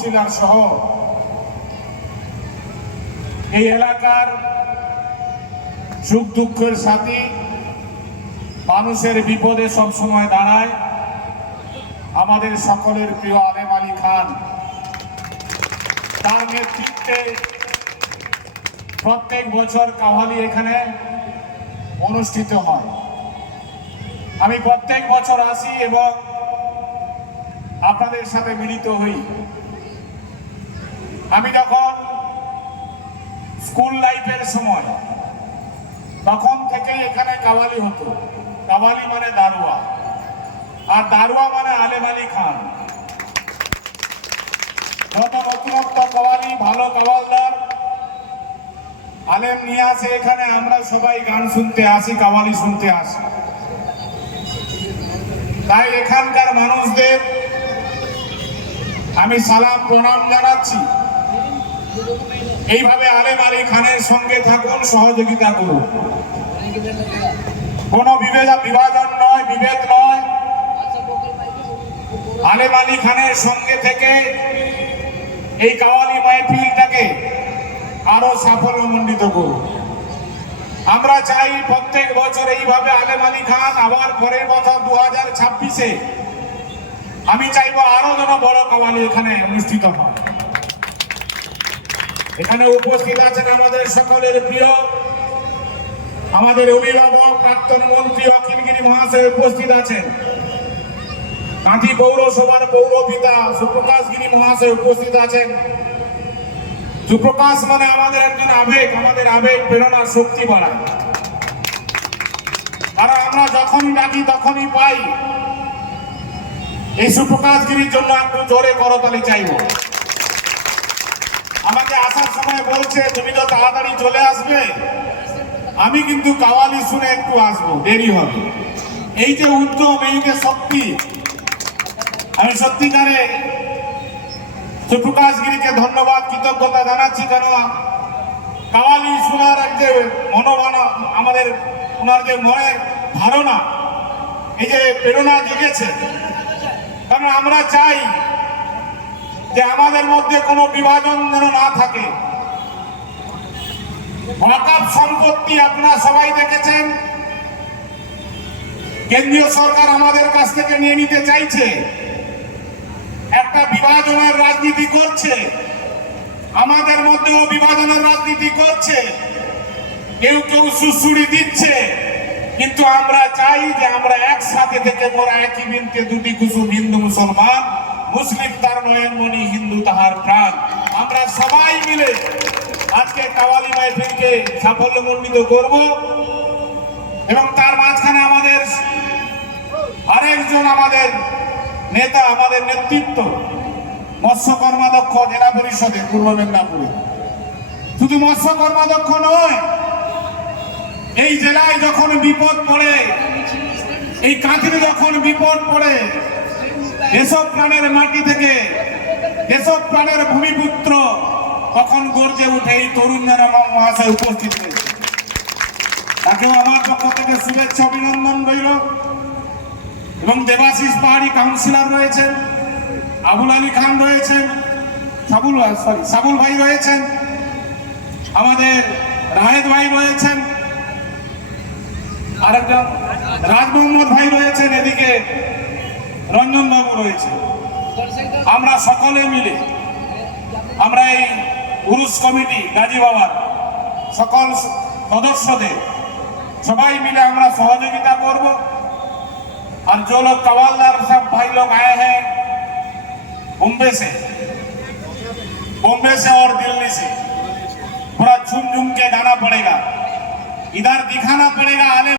Councillor সহ এই এলাকার সুখ দুঃখের সাথী, মানুষের বিপদে সবসময় দাঁড়ায় আমাদের সকলের প্রিয় আলেম আলী খান। তার নেতৃত্বে প্রত্যেক বছর কাওয়ালি এখানে অনুষ্ঠিত হয়। আমি প্রত্যেক বছর আসি এবং আপনাদের সাথে মিলিত হই। আমি যখন স্কুল লাইফের সময় তখন থেকেই এখানে কাওয়ালি হতো। কাওয়ালি মানে দারোয়া, আর দারোয়া মানে আলেম আলী খান। যত নতুনত্ব কাওয়ালি, ভালো কাওয়ালদার আলেম নিয়ে আসে এখানে, আমরা সবাই গান শুনতে আসি, কাওয়ালি শুনতে আসি। তাই এখানকার মানুষদের আমি সালাম প্রণাম জানাচ্ছি। এইভাবে আলেম আলী খানের সঙ্গে থাকুন, সহযোগিতা করুন। কোনো বিভাজন নয়, বিভেদ নয়। আলেম আলী খানের সঙ্গে থেকে এই কাওয়ালি মাহফিলটাকে আরো সাফল্যমণ্ডিত করুন। আমরা চাই প্রত্যেক বছর এইভাবে আলেম আলী খান, আবার পরের বছর 2026-এ আমি চাইবো আরো যেন বড় কাওয়ালি এখানে অনুষ্ঠিত হয়। এখানে উপস্থিত আছেন আমাদের সকলের প্রিয়, আমাদের অভিভাবক প্রাক্তন মন্ত্রী অখিলগিরি মহাশয় উপস্থিত আছেন। কাঁথি পৌরসভার পৌরপিতা সুপ্রকাশ গিরি মহাশয় উপস্থিত আছেন। সুপ্রকাশ মানে আমাদের একজন আবেগ, আমাদের আবেগ প্রেরণা শক্তি বাড়ায়। আর আমরা যখনই ডাকি তখনই পাই। এই সুপ্রকাশ গিরির জন্য একটু জোরে করতালি চাইব। আমাকে আসার সময় বলছে তুমি তো তাড়াতাড়ি চলে আসবে, আমি কিন্তু কাওয়ালি শুনে একটু আসবো, দেরি হবে। এই যে উদ্যম, এই যে শক্তি, আমি সত্যিকারে সুপ্রকাশ গিরিকে ধন্যবাদ, কৃতজ্ঞতা জানাচ্ছি। কেন কাওয়ালি শোনার এক যে মনোভাবনা, আমাদের ওনার যে মনের ধারণা, এই যে প্রেরণা জেগেছে। কারণ আমরা চাই যে আমাদের মধ্যে কোনো বিভাজন যেন না থাকে। ওয়াকফ সম্পত্তি আপনারা সবাই দেখেছেন, কেন্দ্রীয় সরকার আমাদের কাছ থেকে নিয়ে নিতে চাইছে, একটা বিভাজনের রাজনীতি করছে, আমাদের মধ্যেও বিভাজনের রাজনীতি করছে, কেউ কেউ সুসুড়ি দিচ্ছে। কিন্তু আমরা চাই যে আমরা একসাথে থেকে মোরা একই বৃন্তে দুটি কুসুম, হিন্দু মুসলমান, মুসলিম তার নয়নমণি, হিন্দু তাহার প্রাণ। আমরা সবাই মিলে আজকে কাওয়ালি মাহফিলকে সাফল্যমণ্ডিত করব। এবং তার মাঝখানে আমাদের আরেকজন আমাদের নেতা, আমাদের নেতৃত্ব, মৎস্য কর্মাধ্যক্ষ জেলা পরিষদের পূর্ব মেদিনীপুরে। শুধু মৎস্য কর্মাধ্যক্ষ নয়, এই জেলায় যখন বিপদ পড়ে, এই কাঁথিতে যখন বিপদ পড়ে, এসব প্রাণের মাটি থেকে, এসব প্রাণের ভূমিপুত্র তখন গর্জে উঠে এই তরুণ যারা মহাশয় উপস্থিত হয়েছে, তাকেও আমার পক্ষ থেকে শুভেচ্ছা অভিনন্দন রইল। এবং দেবাশিস পাহাড়ি কাউন্সিলর রয়েছেন, আবুল আলী খান রয়েছেন, সাবুল ভাই রয়েছেন, আমাদের রাহেদ ভাই রয়েছেন, আরেকজন রাজ মোহাম্মদ ভাই রয়েছেন, এদিকে রঞ্জন বাবু রয়েছে। আমরা সকলে মিলে, আমরা এই উরুস কমিটি গাজী বাবার সকল সদস্যদের সবাই मिले আমরা सहयोगिता করব। और जो लोग कवालदार सब भाई लोग आए हैं बॉम्बे से और दिल्ली से, पूरा झूम झूम के गाना पड़ेगा, इधर दिखाना पड़ेगा।